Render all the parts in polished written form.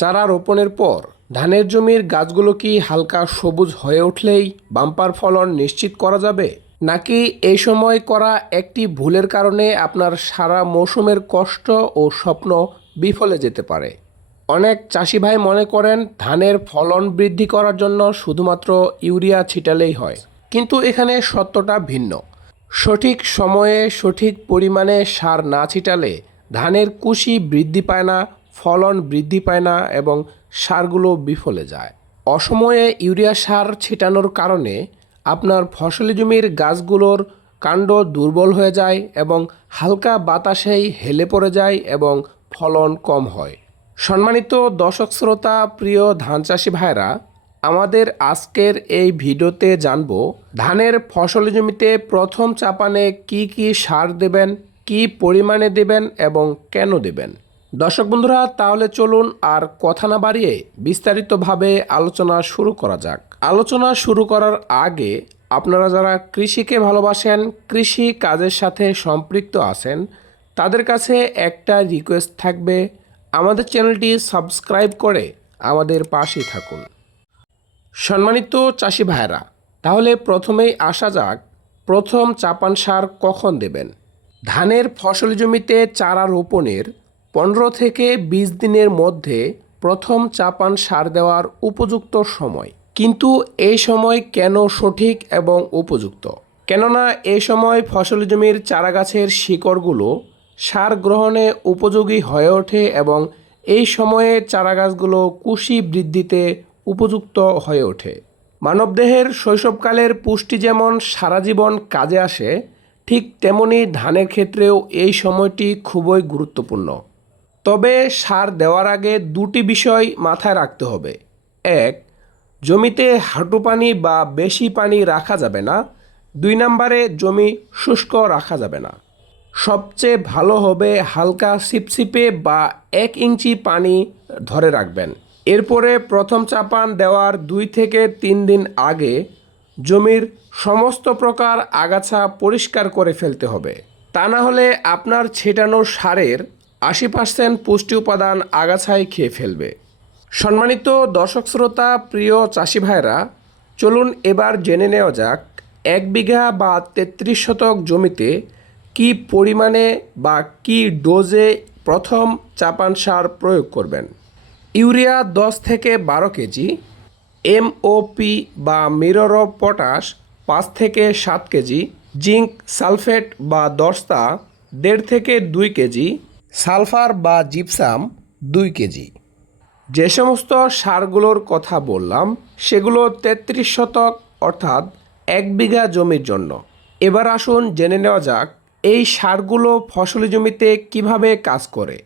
চারা রোপণের পর ধানের জমির গাছগুলো কি হালকা সবুজ হয়ে উঠলেই বাম্পার ফলন নিশ্চিত করা যাবে, নাকি এই সময় করা একটি ভুলের কারণে আপনার সারা মৌসুমের কষ্ট ও স্বপ্ন বিফলে যেতে পারে? অনেক চাষি ভাই মনে করেন ধানের ফলন বৃদ্ধি করার জন্য শুধুমাত্র ইউরিয়া ছিটালেই হয়, কিন্তু এখানে সত্যটা ভিন্ন। সঠিক সময়ে সঠিক পরিমাণে সার না ছিটালে ধানের কুশি বৃদ্ধি পায় না, ফলন বৃদ্ধি পায় না এবং সারগুলো বিফলে যায়। অসময়ে ইউরিয়া সার ছিটানোর কারণে আপনার ফসলি জমির গাছগুলোর কাণ্ড দুর্বল হয়ে যায় এবং হালকা বাতাসেই হেলে পড়ে যায় এবং ফলন কম হয়। সম্মানিত দর্শক শ্রোতা, প্রিয় ধান চাষি ভাইরা, আমাদের আজকের এই ভিডিওতে জানব ধানের ফসলি জমিতে প্রথম চাপানে কি কি সার দেবেন, কি পরিমাণে দেবেন এবং কেন দেবেন। দর্শক বন্ধুরা, তাহলে চলুন আর কথা না বাড়িয়ে বিস্তারিতভাবে আলোচনা শুরু করা যাক। আলোচনা শুরু করার আগে আপনারা যারা কৃষিকে ভালোবাসেন, কৃষি কাজের সাথে সম্পৃক্ত আছেন, তাদের কাছে একটা রিকোয়েস্ট থাকবে, আমাদের চ্যানেলটি সাবস্ক্রাইব করে আমাদের পাশেই থাকুন। সম্মানিত চাষি ভাইরা, তাহলে প্রথমেই আসা যাক প্রথম চাপান সার কখন দেবেন। ধানের ফসল জমিতে চারা রোপণের 15 থেকে 20 দিনের মধ্যে প্রথম চাপান সার দেওয়ার উপযুক্ত সময়। কিন্তু এই সময় কেন সঠিক এবং উপযুক্ত? কেননা এই সময় ফসল জমির চারাগাছের শিকড়গুলো সার গ্রহণে উপযোগী হয়ে ওঠে এবং এই সময়ে চারাগাছগুলো কুশি বৃদ্ধিতে উপযুক্ত হয়ে ওঠে। মানবদেহের শৈশবকালের পুষ্টি যেমন সারা জীবন কাজে আসে, ঠিক তেমনি ধানের ক্ষেত্রেও এই সময়টি খুবই গুরুত্বপূর্ণ। তবে সার দেওয়ার আগে দুটি বিষয় মাথায় রাখতে হবে। এক, জমিতে হাঁটু পানি বা বেশি পানি রাখা যাবে না। 2 নম্বরে জমি শুষ্ক রাখা যাবে না। সবচেয়ে ভালো হবে হালকা সিপসিপে বা 1 ইঞ্চি পানি ধরে রাখবেন। এরপরে প্রথম চাপান দেওয়ার 2 থেকে 3 দিন আগে জমির সমস্ত প্রকার আগাছা পরিষ্কার করে ফেলতে হবে। তা না হলে আপনার ছেটানো সারের 80% পুষ্টি উপাদান আগাছায় খেয়ে ফেলবে। সম্মানিত দর্শক শ্রোতা, প্রিয় চাষি ভাইরা, চলুন এবার জেনে নেওয়া যাক 1 বিঘা বা 33 শতক জমিতে কি পরিমাণে বা কি ডোজে প্রথম চাপান সার প্রয়োগ করবেন। ইউরিয়া 10 থেকে 12 কেজি, এমওপি বা মিরর অফ পটাশ 5 থেকে 7 কেজি, জিঙ্ক সালফেট বা দস্তা 1.5 থেকে 2 কেজি, সালফার বা জিপসাম 2 কেজি। যে সমস্ত সারগুলোর কথা বললাম সেগুলো 33 শতক অর্থাৎ 1 বিঘা জমির জন্য। এবার আসুন জেনে নেওয়া যাক এই সারগুলো ফসলি জমিতে কিভাবে কাজ করে।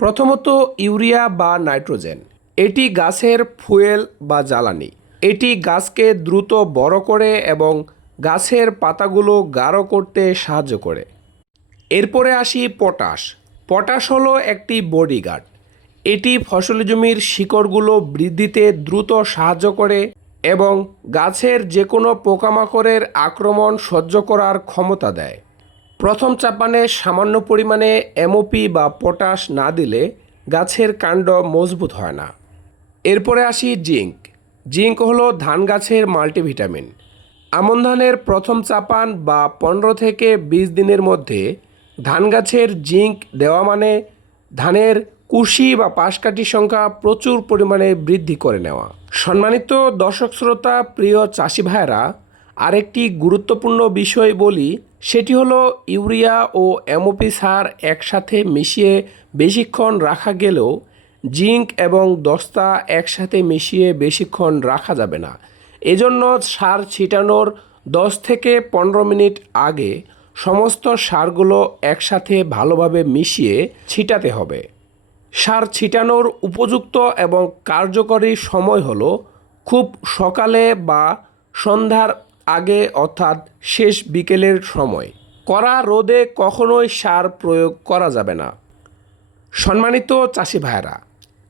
প্রথমত ইউরিয়া বা নাইট্রোজেন, এটি গাছের ফুয়েল বা জ্বালানি। এটি গাছকে দ্রুত বড় করে এবং গাছের পাতাগুলো গাঢ় করতে সাহায্য করে। এরপরে আসি পটাশ। পটাশ হলো একটি বডিগার্ড। এটি ফসলি জমির শিকড়গুলো বৃদ্ধিতে দ্রুত সাহায্য করে এবং গাছের যে কোনো পোকামাকড়ের আক্রমণ সহ্য করার ক্ষমতা দেয়। প্রথম চাপানে সামান্য পরিমাণে এমওপি বা পটাশ না দিলে গাছের কাণ্ড মজবুত হয় না। এরপরে আসি জিঙ্ক। জিঙ্ক হলো ধান গাছের মাল্টিভিটামিন। আমন ধানের প্রথম চাপান বা 15 থেকে 20 দিনের মধ্যে ধান গাছের জিঙ্ক দেওয়া মানে ধানের কুশি বা পাশকাঠি সংখ্যা প্রচুর পরিমাণে বৃদ্ধি করে নেওয়া। সম্মানিত দর্শক শ্রোতা, প্রিয় চাষি ভাইরা, আরেকটি গুরুত্বপূর্ণ বিষয় বলি, সেটি হলো ইউরিয়া ও এমওপি সার একসাথে মিশিয়ে বেশিক্ষণ রাখা গেলেও জিঙ্ক এবং দস্তা একসাথে মিশিয়ে বেশিক্ষণ রাখা যাবে না। এজন্য সার ছিটানোর 10 থেকে 15 মিনিট আগে সমস্ত সারগুলো একসাথে ভালোভাবে মিশিয়ে ছিটাতে হবে। সার ছিটানোর উপযুক্ত এবং কার্যকরী সময় হলো খুব সকালে বা সন্ধ্যার আগে অর্থাৎ শেষ বিকেলের সময়। কড়া রোদে কখনোই সার প্রয়োগ করা যাবে না। সম্মানিত চাষি ভাইরা,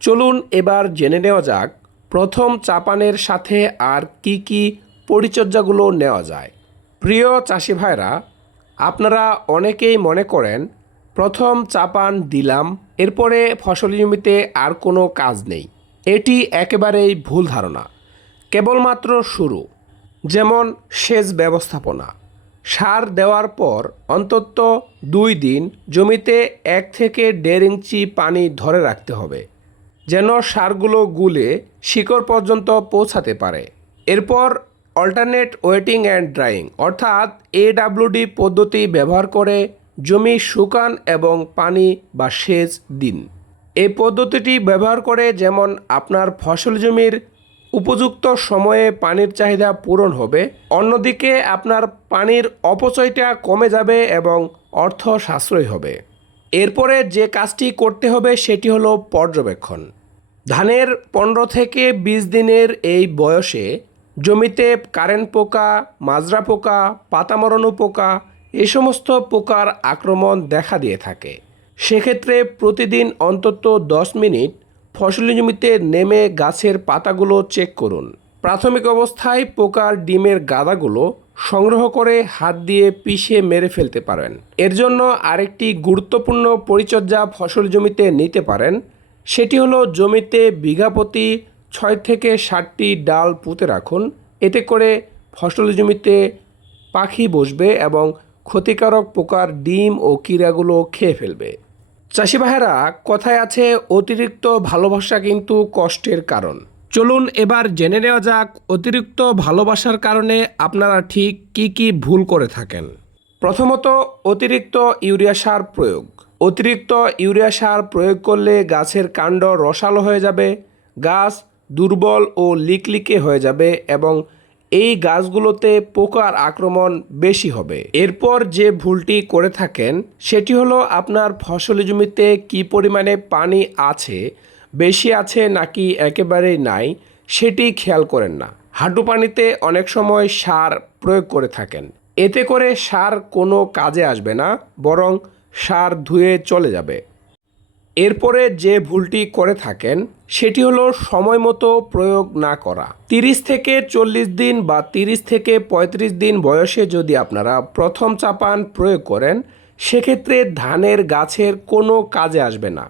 চলুন এবার জেনে নেওয়া যাক প্রথম চাপানের সাথে আর কি কি পরিচর্যাগুলো নেওয়া যায়। প্রিয় চাষি ভাইরা, আপনারা অনেকেই মনে করেন প্রথম চাপান দিলাম, এরপরে ফসলি জমিতে আর কোনো কাজ নেই। এটি একেবারেই ভুল ধারণা, কেবলমাত্র শুরু। যেমন সেচ ব্যবস্থাপনা, সার দেওয়ার পর অন্তত 2 দিন জমিতে 1 থেকে 1.5 ইঞ্চি পানি ধরে রাখতে হবে, যেন সারগুলো গুলে শিকড় পর্যন্ত পৌঁছাতে পারে। এরপর অল্টারনেট ওয়েটিং অ্যান্ড ড্রাইং অর্থাৎ AWD পদ্ধতি ব্যবহার করে জমি শুকান এবং পানি বা সেচ দিন। এই পদ্ধতিটি ব্যবহার করে যেমন আপনার ফসল জমির উপযুক্ত সময়ে পানির চাহিদা পূরণ হবে, অন্যদিকে আপনার পানির অপচয়টা কমে যাবে এবং অর্থ সাশ্রয় হবে। এরপরে যে কাজটি করতে হবে সেটি হলো পর্যবেক্ষণ। ধানের 15 থেকে 20 দিনের এই বয়সে জমিতে কারেন্ট পোকা, মাজরা পোকা, পাতা মরানো পোকা এ সমস্ত পোকার আক্রমণ দেখা দিয়ে থাকে। সেক্ষেত্রে প্রতিদিন অন্তত 10 মিনিট ফসলি জমিতে নেমে গাছের পাতাগুলো চেক করুন। প্রাথমিক অবস্থায় পোকার ডিমের গাদাগুলো সংগ্রহ করে হাত দিয়ে পিষে মেরে ফেলতে পারেন। এর জন্য আরেকটি গুরুত্বপূর্ণ পরিচর্যা ফসল জমিতে নিতে পারেন, সেটি হলো জমিতে বিঘা প্রতি 6 থেকে 7টি ডাল পুঁতে রাখুন। এতে করে ফসল জমিতে পাখি বসবে এবং ক্ষতিকারক পোকার ডিম ও কীড়াগুলো খেয়ে ফেলবে। চাষি ভাইয়েরা, কথায় আছে অতিরিক্ত ভালোবাসা কিন্তু কষ্টের কারণ। চলুন এবার জেনে নেওয়া যাক অতিরিক্ত ভালোবাসার কারণে আপনারা ঠিক কি ভুল করে থাকেন। প্রথমত, অতিরিক্ত ইউরিয়া সার প্রয়োগ। অতিরিক্ত ইউরিয়া সার প্রয়োগ করলে গাছের কাণ্ড রসালো হয়ে যাবে, গাছ দুর্বল ও লিকলিকে হয়ে যাবে এবং এই গাছগুলোতে পোকার আক্রমণ বেশি হবে। এরপর যে ভুলটি করে থাকেন সেটি হলো আপনার ফসলি জমিতে কী পরিমাণে পানি আছে, বেশি আছে নাকি একেবারেই নাই সেটি খেয়াল করেন না। হাঁটু পানিতে অনেক সময় সার প্রয়োগ করে থাকেন, এতে করে সার কোনো কাজে আসবে না, বরং সার ধুয়ে চলে যাবে। এরপরে যে ভুলটি করে থাকেন সেটি হলো সময় মতো প্রয়োগ না করা। 30 থেকে 40 দিন বা 30 থেকে 35 দিন বয়সে যদি আপনারা প্রথম চাপান প্রয়োগ করেন, সেক্ষেত্রে ধানের গাছের কোনো কাজে আসবে না,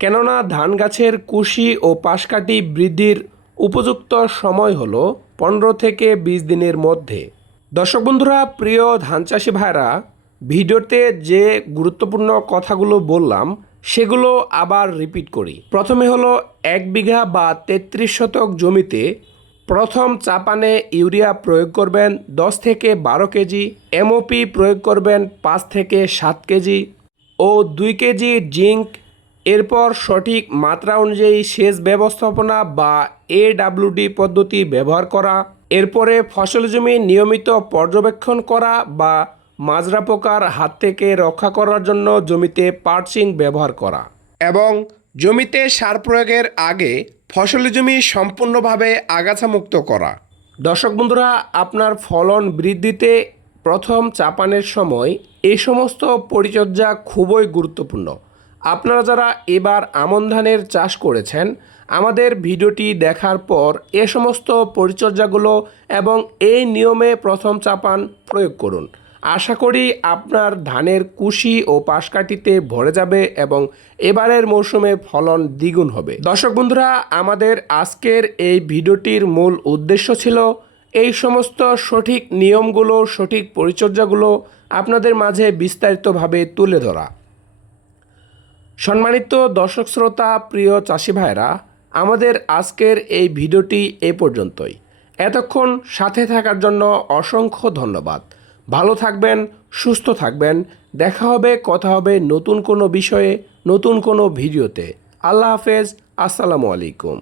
কেননা ধান গাছের কুশি ও পাশকাঠি বৃদ্ধির উপযুক্ত সময় হলো 15 থেকে 20 দিনের মধ্যে। দর্শক বন্ধুরা, প্রিয় ধান চাষি ভাইরা, ভিডিওতে যে গুরুত্বপূর্ণ কথাগুলো বললাম সেগুলো আবার রিপিট করি। প্রথমে হলো 1 বিঘা বা 33 শতক জমিতে প্রথম চাপানে ইউরিয়া প্রয়োগ করবেন 10 থেকে 12 কেজি, এমওপি প্রয়োগ করবেন 5 থেকে 7 কেজি ও 2 কেজি জিঙ্ক। এরপর সঠিক মাত্রা অনুযায়ী সেচ ব্যবস্থাপনা বা AWD পদ্ধতি ব্যবহার করা। এরপরে ফসল জমি নিয়মিত পর্যবেক্ষণ করা বা মাজরা পোকার হাত থেকে রক্ষা করার জন্য জমিতে পার্চিং ব্যবহার করা এবং জমিতে সার প্রয়োগের আগে ফসলি জমি সম্পূর্ণভাবে আগাছামুক্ত করা। দর্শক বন্ধুরা, আপনার ফলন বৃদ্ধিতে প্রথম চাপানের সময় এই সমস্ত পরিচর্যা খুবই গুরুত্বপূর্ণ। আপনারা যারা এবার আমন ধানের চাষ করেছেন, আমাদের ভিডিওটি দেখার পর এ সমস্ত পরিচর্যাগুলো এবং এই নিয়মে প্রথম চাপান প্রয়োগ করুন। আশা করি আপনার ধানের কুশি ও পাশকাঠিতে ভরে যাবে এবং এবারের মৌসুমে ফলন দ্বিগুণ হবে। দর্শক বন্ধুরা, আমাদের আজকের এই ভিডিওটির মূল উদ্দেশ্য ছিল এই সমস্ত সঠিক নিয়মগুলো, সঠিক পরিচর্যাগুলো আপনাদের মাঝে বিস্তারিতভাবে তুলে ধরা। সম্মানিত দর্শক শ্রোতা, প্রিয় চাষি ভাইরা, আমাদের আজকের এই ভিডিওটি এ পর্যন্তই। এতক্ষণ সাথে থাকার জন্য অসংখ্য ধন্যবাদ। ভালো থাকবেন, সুস্থ থাকবেন। দেখা হবে, কথা হবে নতুন কোনো বিষয়ে, নতুন কোনো ভিডিওতে। আল্লাহ হাফেজ, আসসালামু আলাইকুম।